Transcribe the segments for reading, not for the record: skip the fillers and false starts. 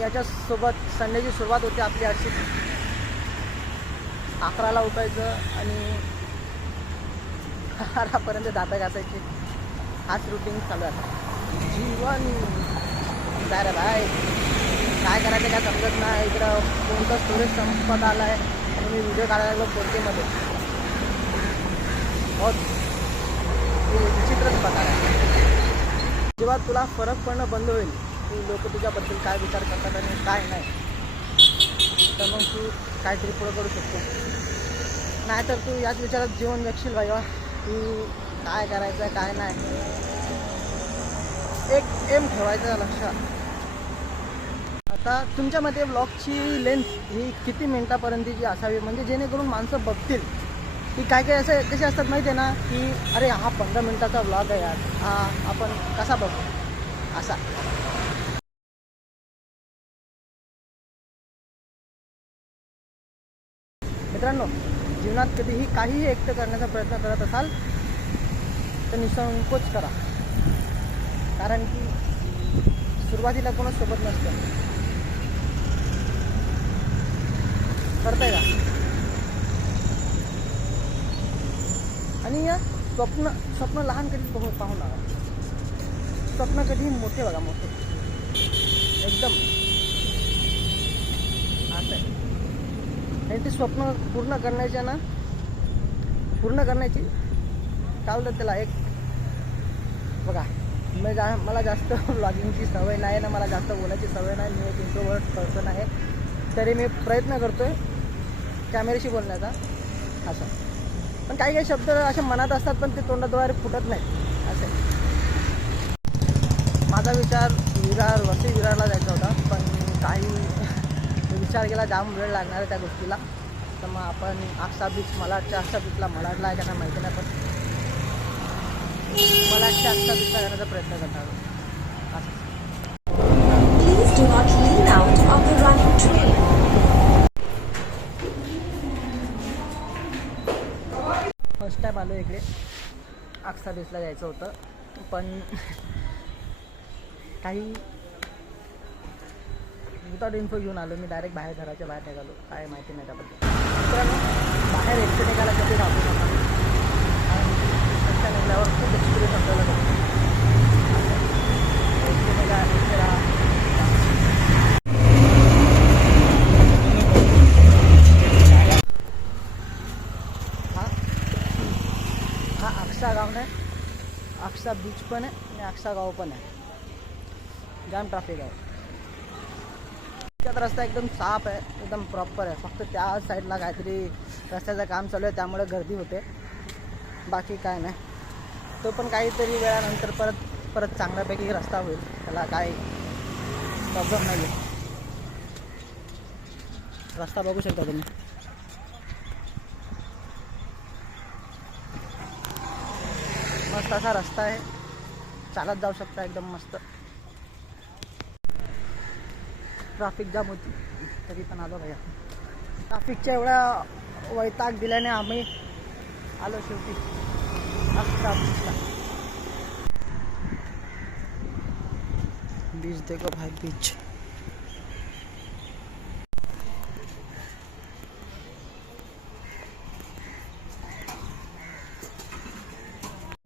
याच्यासोबत संडेची सुरुवात होते आपली अशी 11ला उठायचं आणि 12पर्यंत दातं घासायचे. हाच रुटीन चालू आहे जीवन. काय रे भाई, काय करायचं काय समजत नाही. इकडं कोणता स्टोरेज संपत आला आहे आणि मी व्हिडिओ काढायला लागलो 4Kमध्ये. बहुत विचित्रच प्रकार आहे. जेव्हा तुला फरक पडणं बंद होईल की लोक तुझ्याबद्दल काय विचार करतात आणि काय नाही, तर मग तू काहीतरी पुढं करू शकतो. नाहीतर तू याच विचारात जीवन जगशील बाबा की काय करायचं काय नाही. एक एम ठेवायचा लक्षात. आता तुमच्या मते ब्लॉगची लेंथ ही किती मिनटापर्यंतची असावी, म्हणजे जेणेकरून माणसं बघतील की काय काय असं कसे असतात माहिती आहे ना, की अरे हा 15 मिनटाचा ब्लॉग आहे यार, हा आपण कसा बघू असा. मित्रांनो, जीवनात कधीही काहीही एकटं करण्याचा प्रयत्न करत असाल तर निसंकोच करा. कारण की सुरुवातीला कोणच सोबत नसतं. करताय का? आणि या स्वप्न लहान कधी पाहू नका. स्वप्न कधी मोठे बघा, मोठे एकदम असं आहे. आणि ते स्वप्न पूर्ण करण्याची काय बोलतात त्याला, एक बघा मला जास्त व्लॉगिंगची सवय नाही ना, मला जास्त बोलायची सवय नाही. मी एक इंट्रोवर्ट पर्सन आहे, तरी मी प्रयत्न करतो आहे कॅमेऱ्याशी बोलण्याचा असं. पण काही काही शब्द असे मनात असतात पण ते तोंडाद्वारे फुटत नाहीत असे. माझा विचार विरारला जायचा होता, पण काही विचार केला, जाम वेळ लागणार आहे त्या गोष्टीला. तर मग आपण आक्सा बीच, मलाडच्या आक्सा बीचला, मलाडला आहे का नाही माहिती नाही, पण मलाडच्या आक्सा बीचला जाण्याचा प्रयत्न करणार असं. Please do not lean out of the running train. First time आलो इकडे. आक्सा बीचला जायचं होतं, पण काही विदाउट इन्फो घेऊन आलो. मी डायरेक्ट घराच्या बाहेर निघालो. काय माहिती नाही त्याबद्दल. तर बाहेर एकटं निघायला कधी राहतो नका. आणि एकटं निघाल्यावर खूप एक्सपिरियन्स आपल्याला भेटतो. एकटं निघा, एकटं राहा. हा आक्सा गाव नाही, आक्सा बीच पण आहे आणि आक्सा गाव पण आहे. जाम ट्रॅफिक आहे. त्यात रस्ता एकदम साफ आहे, एकदम प्रॉपर आहे. फक्त त्या साईडला काहीतरी रस्त्याचं काम चालू आहे, त्यामुळे गर्दी होते. बाकी काय नाही. तो पण काहीतरी वेळानंतर परत चांगल्यापैकी रस्ता होईल. त्याला काय प्रॉब्लेम नाही आहे. रस्ता बघू शकता तुम्ही. मस्त असा रस्ता आहे, चालत जाऊ शकता एकदम मस्त. ट्रॅफिक जाम होती तरी पण आलो भैया. ट्रॅफिकच्या एवढ्या वैताग दिल्याने आम्ही आलो शेवटी आक्सा बीचला. बीच देखो भाई, बीच.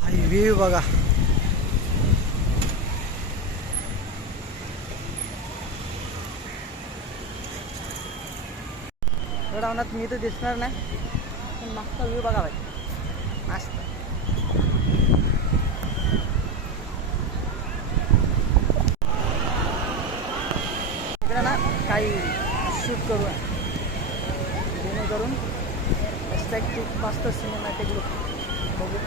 भाई व्ह्यू बघा. एवढा मी तर दिसणार नाही, पण मागचा व्ह्यू बघा भाई, मस्त. इकडे ना काही शूट करू आहे, जेणेकरून एक्सपेक्टिव्ह मस्त सिनेमॅटिक लुक बघू.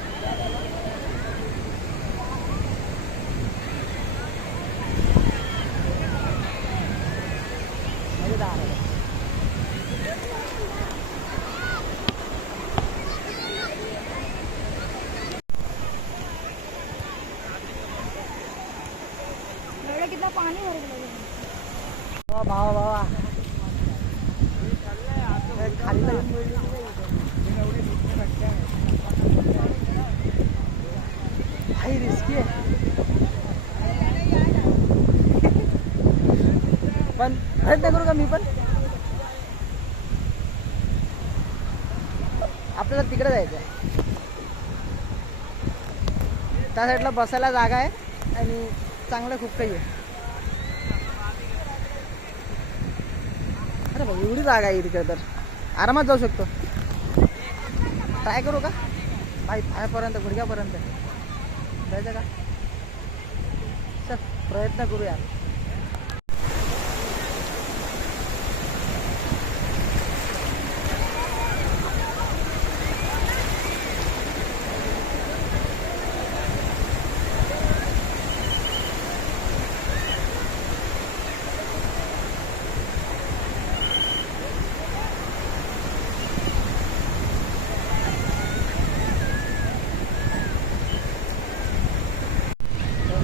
मजेदार आहे. कितना पानी भर गया. भावा खाली भाई रिस्की आहे. पण प्रयत्न करू का मी पण. आपल्याला तिकडे जायचं आहे. त्या साईडला बसायला जागा आहे आणि चांगलं खूप काही आहे. अरे भाऊ एवढी जागा आहे तिकडे तर आरामात जाऊ शकतो. ट्राय करू का पायापर्यंत गुडघ्यापर्यंत जायचं का. चल प्रयत्न करूया.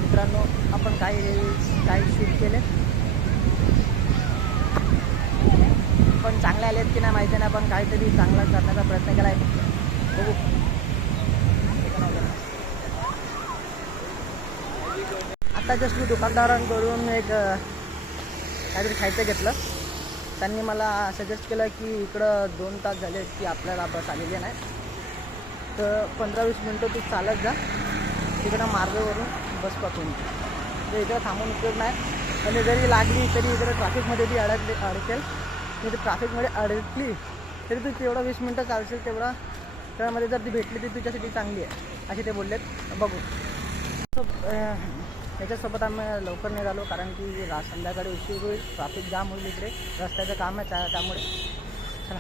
मित्रांनो आपण काही शूट केले पण चांगले आलेत की नाही माहिती नाही. पण काहीतरी चांगला करण्याचा प्रयत्न केला आहे. बघू. आता जस्ट मी दुकानदारांकडून एक काहीतरी खायचं घेतलं. त्यांनी मला सजेस्ट केलं की इकडं 2 तास झाले की आपल्याला बस आलेली नाही, तर 15-20 मिनटं तू चालत जा तिकडं मार्गावरून बस पकडून. तर इकडं थांबून उपयोग नाही. आणि जरी लागली तरी इकडं ट्रॅफिकमध्ये ती अडकेल. म्हणजे ट्रॅफिकमध्ये अडकली तरी तू तेवढं 20 मिनटं चालशील तेवढा. त्यामध्ये जर ती भेटली ती तुझ्यासाठी चांगली आहे असे ते बोललेत. बघू. त्याच्यासोबत आम्ही लवकर निघालो कारण की संध्याकाळी उशीर होईल. ट्रॅफिक जाम होईल इकडे. रस्त्याचं काम आहे त्यामुळे. चला.